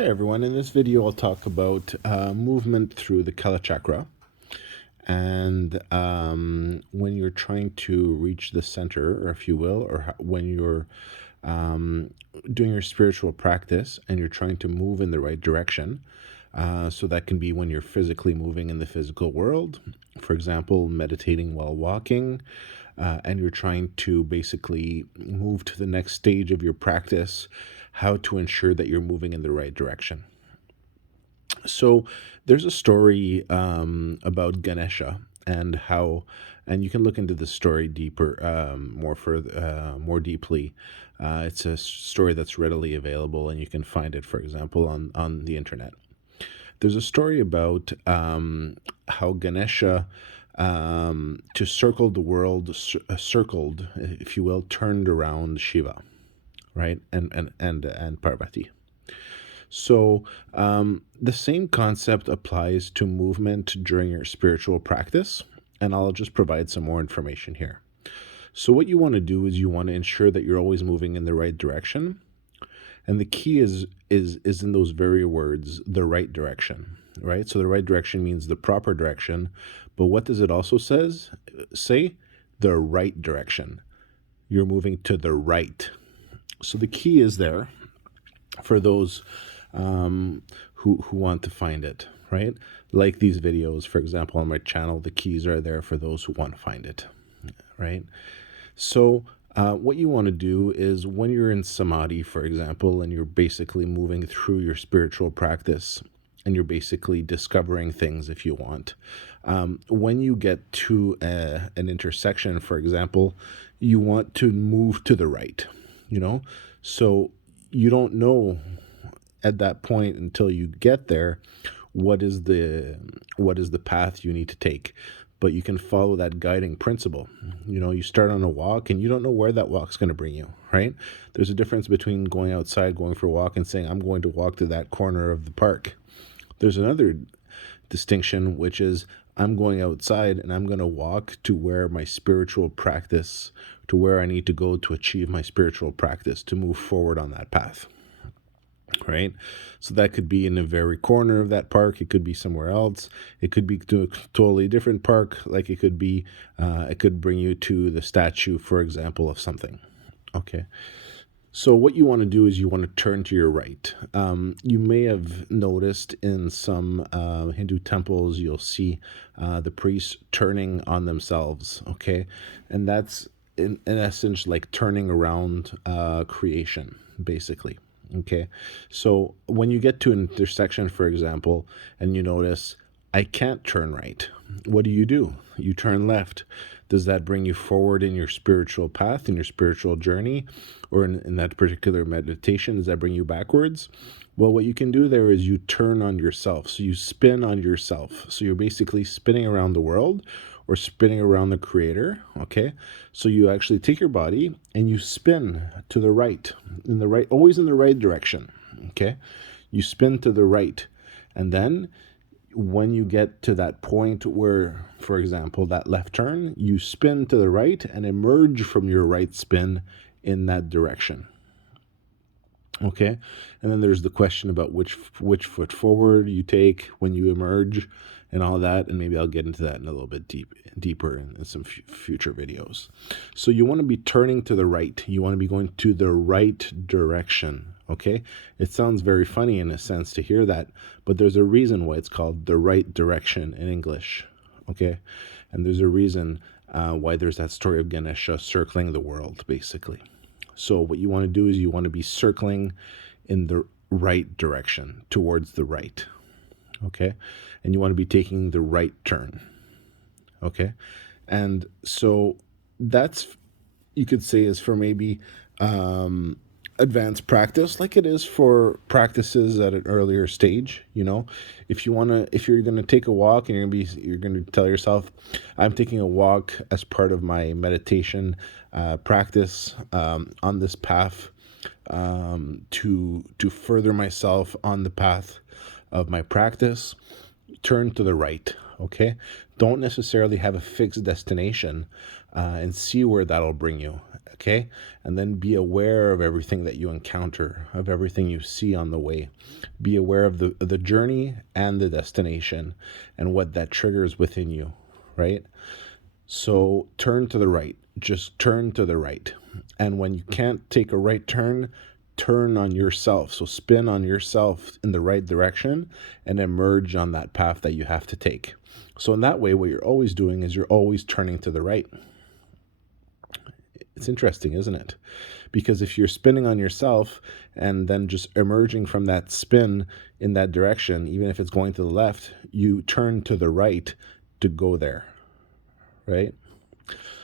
Hey everyone, in this video I'll talk about movement through the Kalachakra and when you're trying to reach the center, or if you will, or when you're um, doing your spiritual practice and you're trying to move in the right direction. So that can be when you're physically moving in the physical world, for example, meditating while walking, and you're trying to basically move to the next stage of your practice, how to ensure that you're moving in the right direction. So there's a story about Ganesha and how, and you can look into the story deeper, more deeply. It's a story that's readily available, and you can find it, for example, on the internet. There's a story about how Ganesha, to circle the world, circled, if you will, turned around Shiva, right, and Parvati. So the same concept applies to movement during your spiritual practice, and I'll just provide some more information here. So what you want to do is you want to ensure that you're always moving in the right direction, and the key is in those very words, the right direction, right? So the right direction means the proper direction, but what does it also say? The right direction. You're moving to the right. So the key is there for those who want to find it, right? Like these videos, for example, on my channel, the keys are there for those who want to find it, right? So what you want to do is when you're in samadhi, for example, and you're basically moving through your spiritual practice and you're basically discovering things, if you want, when you get to an intersection, for example, you want to move to the right, so you don't know at that point until you get there what is the path you need to take, but you can follow that guiding principle. You start on a walk and you don't know where that walk's going to bring you, right? There's a difference between going outside, going for a walk, and saying, I'm going to walk to that corner of the park. There's another distinction, which is I'm going outside and I'm going to walk to where my spiritual practice, to where I need to go to achieve my spiritual practice, to move forward on that path. Right? So that could be in the very corner of that park. It could be somewhere else. It could be to a totally different park. Like it could bring you to the statue, for example, of something. Okay. So what you want to do is you want to turn to your right. You may have noticed in some Hindu temples, you'll see the priests turning on themselves. Okay. And that's in essence like turning around creation, basically. Okay, so when you get to an intersection, for example, and you notice, I can't turn right, what do? You turn left. Does that bring you forward in your spiritual path, in your spiritual journey, or in that particular meditation? Does that bring you backwards? Well, what you can do there is you turn on yourself. So you spin on yourself. So you're basically spinning around the world or spinning around the creator. Okay. So you actually take your body and you spin to the right, always in the right direction. Okay. You spin to the right. And then when you get to that point where, for example, that left turn, you spin to the right and emerge from your right spin in that direction. Okay, and then there's the question about which foot forward you take when you emerge and all that, and maybe I'll get into that in a little bit deeper in some future videos. So you want to be turning to the right. You want to be going to the right direction. Okay, it sounds very funny in a sense to hear that, but there's a reason why it's called the right direction in English. Okay, and there's a reason why there's that story of Ganesha circling the world, basically. So what you want to do is you want to be circling in the right direction, towards the right. Okay, and you want to be taking the right turn. Okay, and so that's, you could say, is for maybe advanced practice, like it is for practices at an earlier stage. If you're gonna take a walk and you're gonna tell yourself, I'm taking a walk as part of my meditation practice on this path, to further myself on the path of my practice. Turn to the right. Okay, don't necessarily have a fixed destination, and see where that'll bring you. Okay, and then be aware of everything that you encounter, of everything you see on the way. Be aware of the journey and the destination and what that triggers within you, right? So turn to the right, just turn to the right. And when you can't take a right turn, turn on yourself. So spin on yourself in the right direction and emerge on that path that you have to take. So in that way, what you're always doing is you're always turning to the right. It's interesting, isn't it? Because if you're spinning on yourself and then just emerging from that spin in that direction, even if it's going to the left, you turn to the right to go there, right?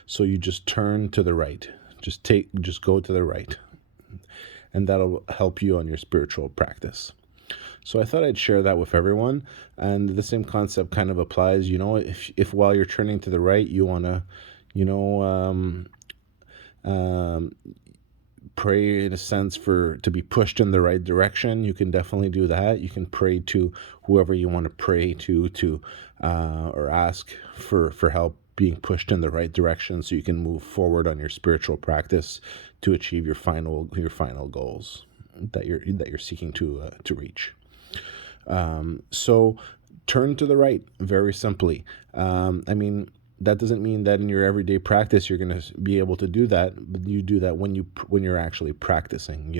So you just turn to the right. Just go to the right. And that'll help you on your spiritual practice. So I thought I'd share that with everyone. And the same concept kind of applies, if while you're turning to the right, you want to, you know, pray in a sense to be pushed in the right direction, you can definitely do that. You can pray to whoever you want to pray to or ask for help being pushed in the right direction so you can move forward on your spiritual practice to achieve your final goals that you're seeking to reach. So turn to the right, very simply. That doesn't mean that in your everyday practice you're going to be able to do that, but you do that when you're actually practicing,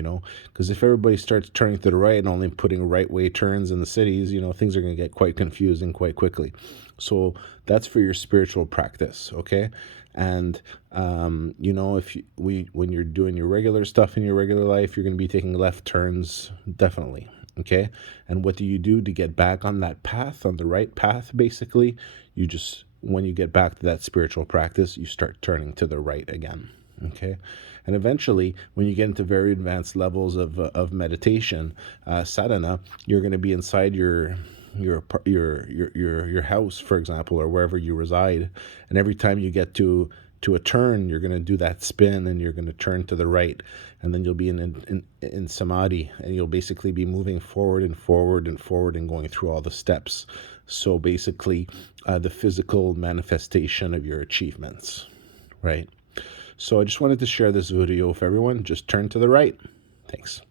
because if everybody starts turning to the right and only putting right way turns in the cities, things are going to get quite confusing quite quickly. So that's for your spiritual practice, okay? And when you're doing your regular stuff in your regular life, you're going to be taking left turns, definitely. Okay. And what do you do to get back on that path, on the right path? Basically, when you get back to that spiritual practice, you start turning to the right again. Okay. And eventually, when you get into very advanced levels of meditation, sadhana, you're going to be inside your house, for example, or wherever you reside. And every time you get to a turn, you're going to do that spin and you're going to turn to the right, and then you'll be in samadhi, and you'll basically be moving forward and forward and forward and going through all the steps. So basically, the physical manifestation of your achievements, right? So I just wanted to share this video with everyone. Just turn to the right. Thanks.